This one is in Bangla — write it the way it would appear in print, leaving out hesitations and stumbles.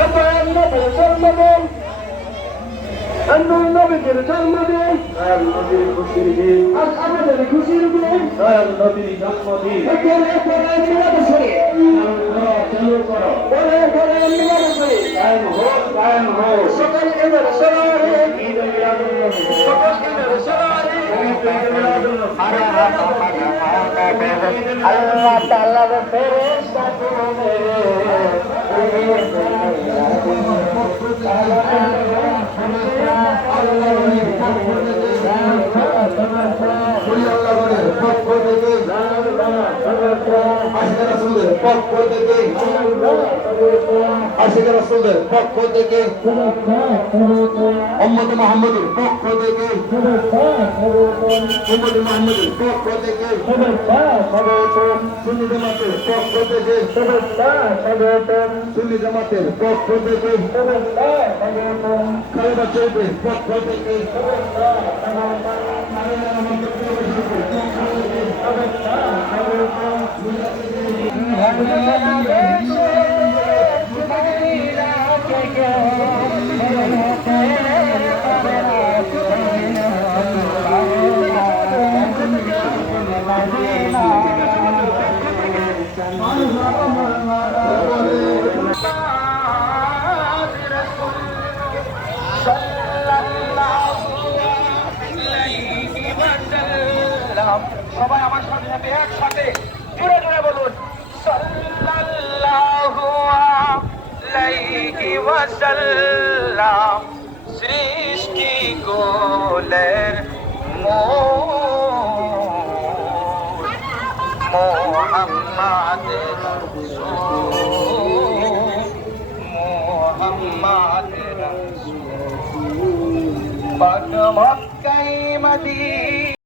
নবীর জন্মদিন, নবীর জন্মদিন, নবীর খুশির দিন, আমাদের খুশির দিন, নবীর জন্মদিন। করে করে মিলাদ শরীফ চালু করো, করে করে মিলাদ শরীফ কায়েম হোক, কায়েম হোক। সকল ঈদের সলারে, ঈদ মিলাদুন নবী, সকল ঈদের সলারে, ঈদ মিলাদুন নবী। আল্লাহ তাআলার ফেরেশতা তুমি আশিকের রাসূলের পক্ষ থেকে উম্মত মুহাম্মদের পক্ষ থেকে উম্মত মুহাম্মদের পক্ষ থেকে সুন্নি জামাতের পক্ষ থেকে সুন্নি জামাতের পক্ষ থেকে খালেদা চৌধুরীর পক্ষ থেকে সবাই আমার সাথে সাথে একসাথে জুড়ে জুড়ে বলুন সাল্লাল্লাহু আলাইহি ওয়াসাল্লাম। সৃষ্টি কোলের মোহাম্মদ রাসূল পাক মক্কায় মদিনা।